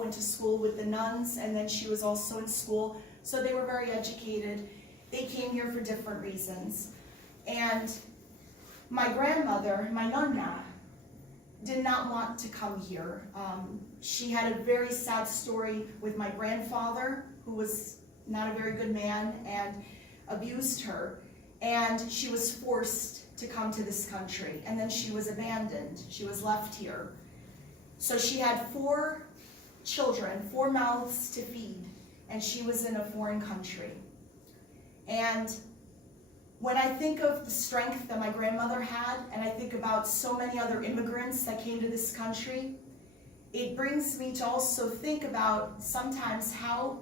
went to school with the nuns, and then she was also in school, so they were very educated. They came here for different reasons. And my grandmother, my nonna, did not want to come here. She had a very sad story with my grandfather, who was not a very good man and abused her. And she was forced to come to this country. And then she was abandoned. She was left here. So she had 4 children, 4 mouths to feed, and she was in a foreign country. And when I think of the strength that my grandmother had, and I think about so many other immigrants that came to this country, it brings me to also think about sometimes how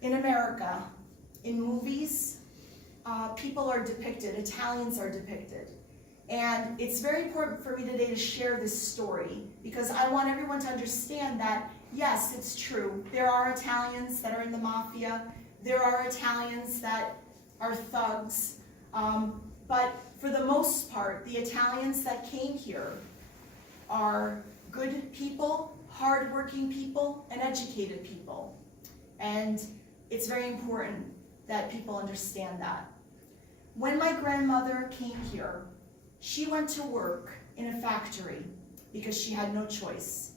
in America, in movies, people are depicted, Italians are depicted. And it's very important for me today to share this story because I want everyone to understand that, yes, it's true. There are Italians that are in the mafia. There are Italians that are thugs. But for the most part, the Italians that came here are good people, hardworking people, and educated people. And it's very important that people understand that. When my grandmother came here, she went to work in a factory because she had no choice.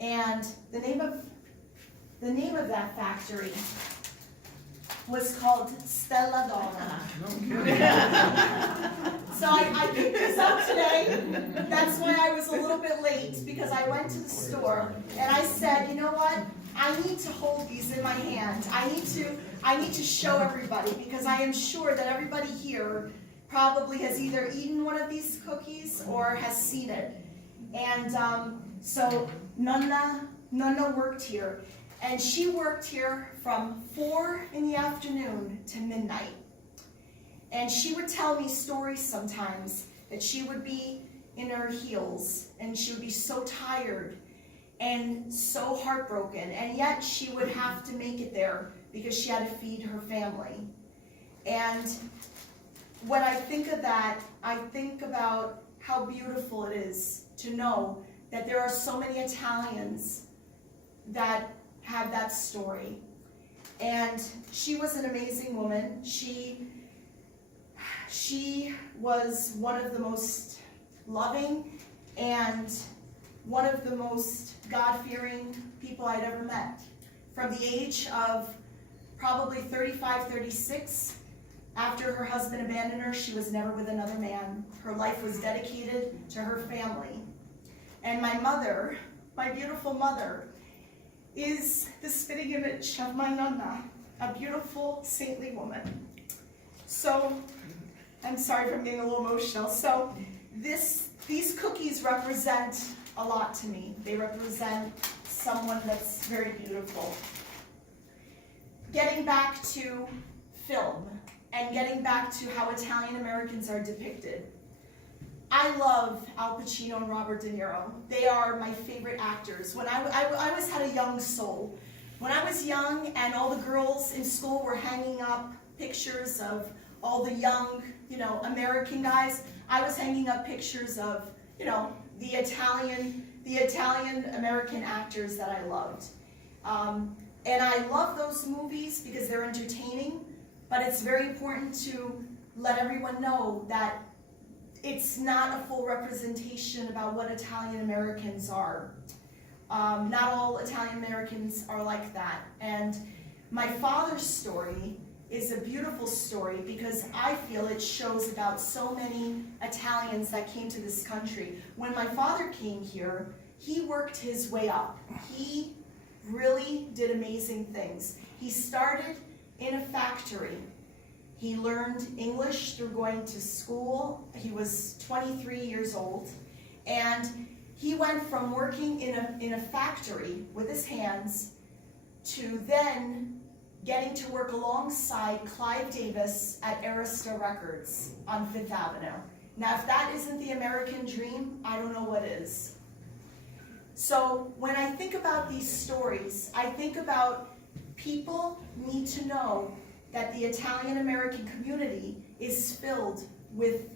And the name of that factory was called Stella Donna. So I picked this up today. That's why I was a little bit late, because I went to the store and I said, you know what? I need to hold these in my hand. I need to show everybody, because I am sure that everybody here probably has either eaten one of these cookies or has seen it. And so Nonna worked here. And she worked here from 4 in the afternoon to midnight. And she would tell me stories sometimes that she would be in her heels and she would be so tired and so heartbroken. And yet she would have to make it there because she had to feed her family. And when I think of that, I think about how beautiful it is to know that there are so many Italians that have that story. And she was an amazing woman. She was one of the most loving and one of the most God-fearing people I'd ever met. From the age of probably 35, 36, after her husband abandoned her, she was never with another man. Her life was dedicated to her family. And my mother, my beautiful mother, is the spitting image of my nonna, a beautiful, saintly woman. So, I'm sorry if I'm getting a little emotional. So, these cookies represent a lot to me. They represent someone that's very beautiful. Getting back to film, and getting back to how Italian Americans are depicted. I love Al Pacino and Robert De Niro. They are my favorite actors. When I always had a young soul. When I was young and all the girls in school were hanging up pictures of all the young, American guys, I was hanging up pictures of, the Italian American actors that I loved. And I love those movies because they're entertaining, but it's very important to let everyone know that it's not a full representation about what Italian Americans are. Not all Italian Americans are like that. And my father's story is a beautiful story because I feel it shows about so many Italians that came to this country. When my father came here, he worked his way up. He really did amazing things. He started in a factory. He learned English through going to school. He was 23 years old. And he went from working in a factory with his hands to then getting to work alongside Clive Davis at Arista Records on 5th Avenue. Now, if that isn't the American dream, I don't know what is. So when I think about these stories, I think about people need to know that the Italian American community is filled with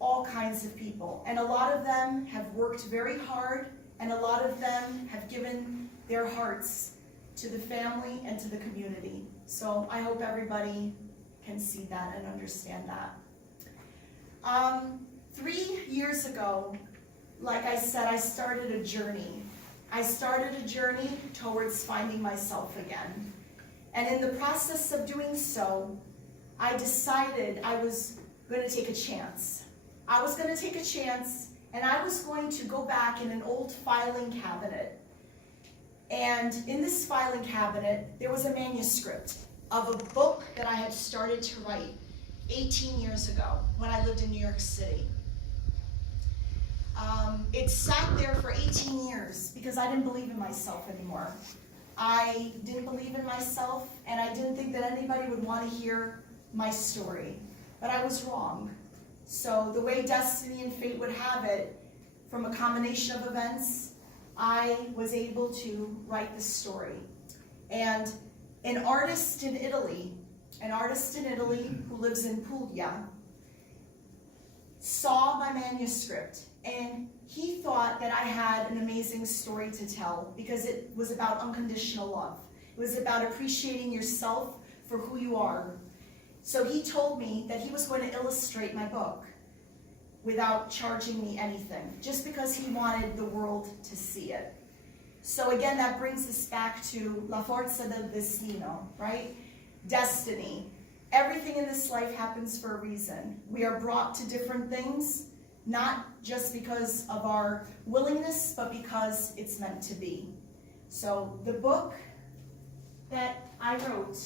all kinds of people. And a lot of them have worked very hard and a lot of them have given their hearts to the family and to the community. So I hope everybody can see that and understand that. 3 years ago, like I said, I started a journey. I started a journey towards finding myself again. And in the process of doing so, I decided I was going to take a chance. I was going to take a chance, and I was going to go back in an old filing cabinet. And in this filing cabinet, there was a manuscript of a book that I had started to write 18 years ago when I lived in New York City. It sat there for 18 years because I didn't believe in myself anymore. I didn't believe in myself, and I didn't think that anybody would want to hear my story. But I was wrong. So the way destiny and fate would have it, from a combination of events, I was able to write this story. And an artist in Italy who lives in Puglia, saw my manuscript, and he thought that I had an amazing story to tell because it was about unconditional love. It was about appreciating yourself for who you are. So he told me that he was going to illustrate my book without charging me anything, just because he wanted the world to see it. So again, that brings us back to La Forza del Destino, right? Destiny. Everything in this life happens for a reason. We are brought to different things, not just because of our willingness, but because it's meant to be. So the book that I wrote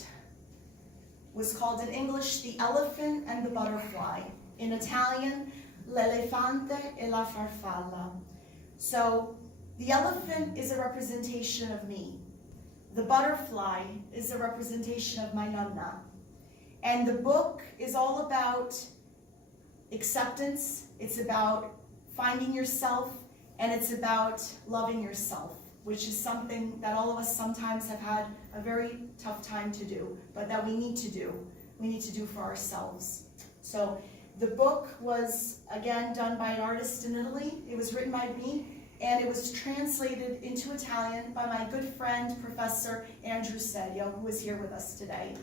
was called in English, The Elephant and the Butterfly. In Italian, L'elefante e la farfalla. So the elephant is a representation of me. The butterfly is a representation of my nonna. And the book is all about acceptance, it's about finding yourself, and it's about loving yourself, which is something that all of us sometimes have had a very tough time to do, but that we need to do. We need to do for ourselves. So the book was, again, done by an artist in Italy. It was written by me, and it was translated into Italian by my good friend, Professor Andrew Sedio, who is here with us today.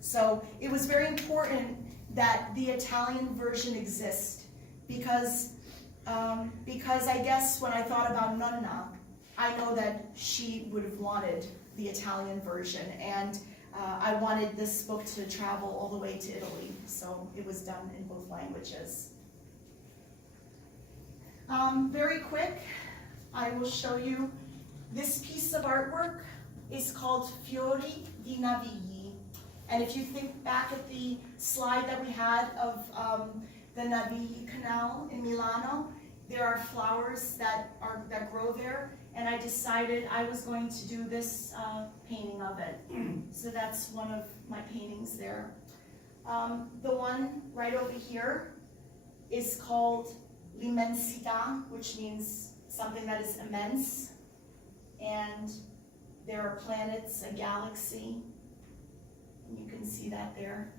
So it was very important that the Italian version exists because I guess when I thought about Nonna, I know that she would have wanted the Italian version, and I wanted this book to travel all the way to Italy, so it was done in both languages. Very quick, I will show you this piece of artwork. Is called Fiori di Navigli. And if you think back at the slide that we had of the Navigli Canal in Milano, there are flowers that grow there, and I decided I was going to do this painting of it. So that's one of my paintings there. The one right over here is called L'Immensità, which means something that is immense, and there are planets, a galaxy, and you can see that there.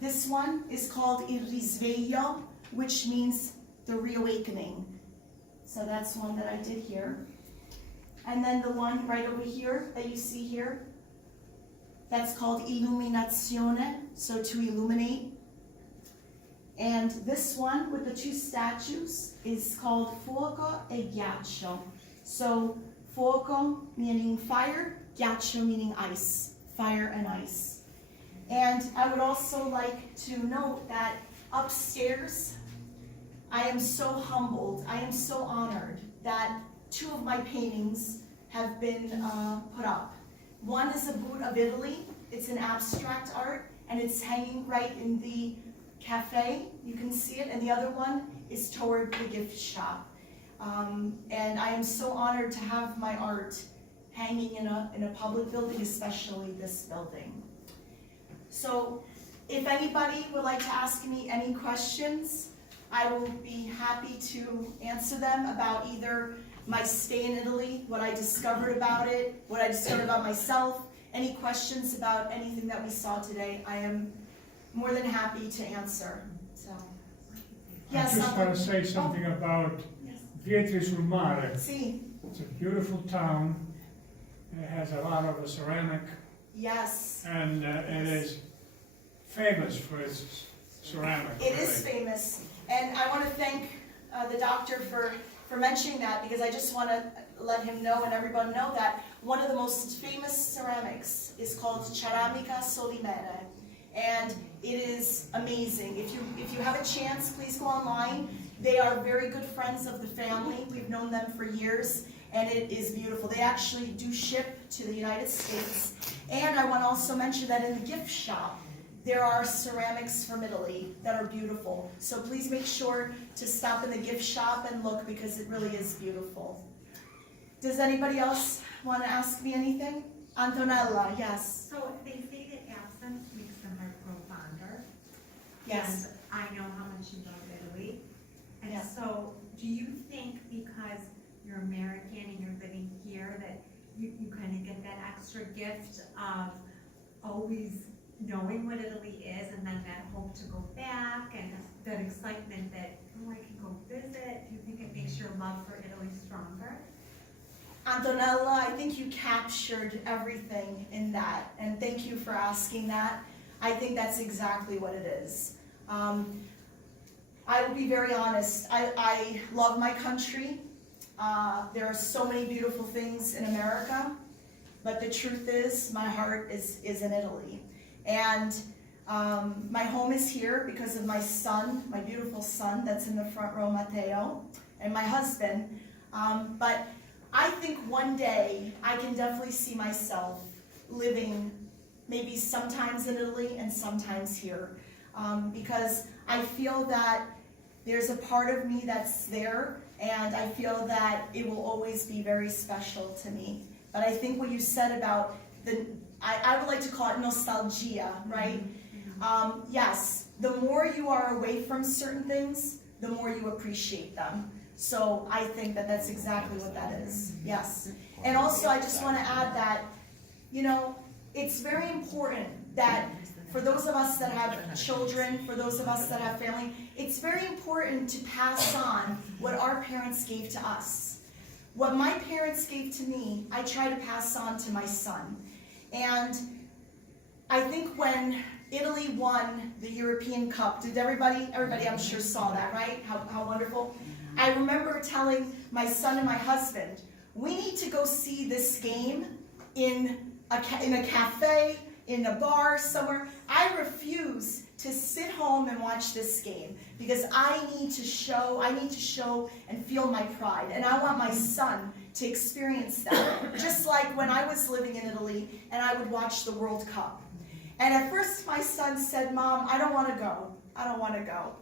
This one is called Il Risveglio, which means the reawakening. So that's one that I did here. And then the one right over here that you see here, that's called Illuminazione, so to illuminate. And this one with the two statues is called Fuoco e Ghiaccio. So fuoco meaning fire, ghiaccio meaning ice, fire and ice. And I would also like to note that upstairs, I am so humbled, I am so honored that two of my paintings have been put up. One is a boot of Italy, it's an abstract art, and it's hanging right in the cafe, you can see it, and the other one is toward the gift shop. And I am so honored to have my art hanging in a public building, especially this building. So if anybody would like to ask me any questions, I will be happy to answer them about either my stay in Italy, what I discovered about it, what I discovered about myself, any questions about anything that we saw today. I am more than happy to answer. So Yes, I just want to say something about Yes. Vietri sul Mare. See, It's a beautiful town. It has a lot of ceramic, yes. and it is famous for its ceramic. It is famous, and I want to thank the doctor for mentioning that, because I just want to let him know and everyone know that one of the most famous ceramics is called Ceramica Solimere, and it is amazing. If you have a chance, please go online. They are very good friends of the family. We've known them for years, and it is beautiful. They actually do ship to the United States, and I want to also mention that in the gift shop, there are ceramics from Italy that are beautiful. So please make sure to stop in the gift shop and look, because it really is beautiful. Does anybody else want to ask me anything? Antonella, yes. So they say that absence makes the heart grow fonder. Yes. And I know how much you love Italy. And Yeah. so do you think because you're American and you're living here that you kind of get that extra gift of always knowing what Italy is, and then that hope to go back, and that excitement that, oh, I can go visit? Do you think it makes your love for Italy stronger? Antonella, I think you captured everything in that, and thank you for asking that. I think that's exactly what it is. I will be very honest, I love my country. There are so many beautiful things in America, but the truth is, my heart is in Italy. And my home is here because of my son, my beautiful son that's in the front row, Matteo, and my husband. But I think one day I can definitely see myself living maybe sometimes in Italy and sometimes here, because I feel that there's a part of me that's there, and I feel that it will always be very special to me. But I think what you said about I would like to call it nostalgia, right? Yes, the more you are away from certain things, the more you appreciate them. So I think that that's exactly what that is, yes. And also I just want to add that, you know, it's very important that for those of us that have children, for those of us that have family, it's very important to pass on what our parents gave to us. What my parents gave to me, I try to pass on to my son. And I think when Italy won the European Cup, did everybody I'm sure saw that, right? How wonderful. I remember telling my son and my husband, we need to go see this game in a cafe, in a bar, somewhere. I refuse to sit home and watch this game because I need to show and feel my pride. And I want my son to experience that. Just like when I was living in Italy and I would watch the World Cup. And at first my son said, Mom, I don't want to go. I don't want to go.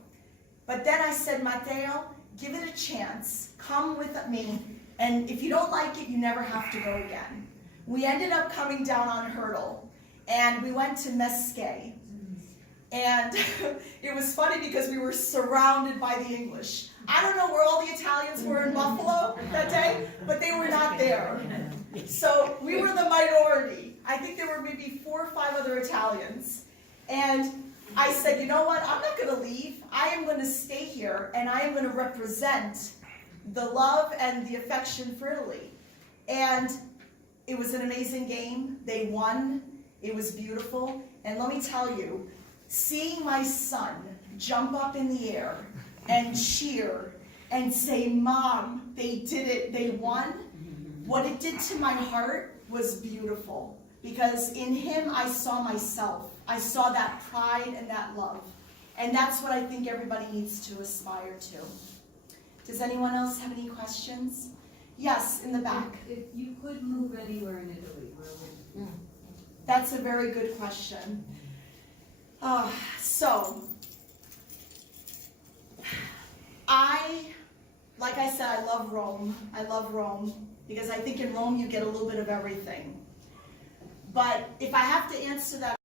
But then I said, Matteo, give it a chance. Come with me. And if you don't like it, you never have to go again. We ended up coming down on hurdle. And we went to Mesquite. And it was funny because we were surrounded by the English. I don't know where all the Italians were in Buffalo that day, but they were not there. So we were the minority. I think there were maybe 4 or 5 other Italians. And I said, you know what, I'm not going to leave. I am going to stay here, and I am going to represent the love and the affection for Italy. And it was an amazing game. They won. It was beautiful. And let me tell you, seeing my son jump up in the air and cheer and say, Mom, they did it, they won, what it did to my heart was beautiful. Because in him, I saw myself. I saw that pride and that love. And that's what I think everybody needs to aspire to. Does anyone else have any questions? Yes, in the back. If you could move anywhere in Italy, where would you? That's a very good question. Like I said, I love Rome. I love Rome because I think in Rome you get a little bit of everything. But if I have to answer that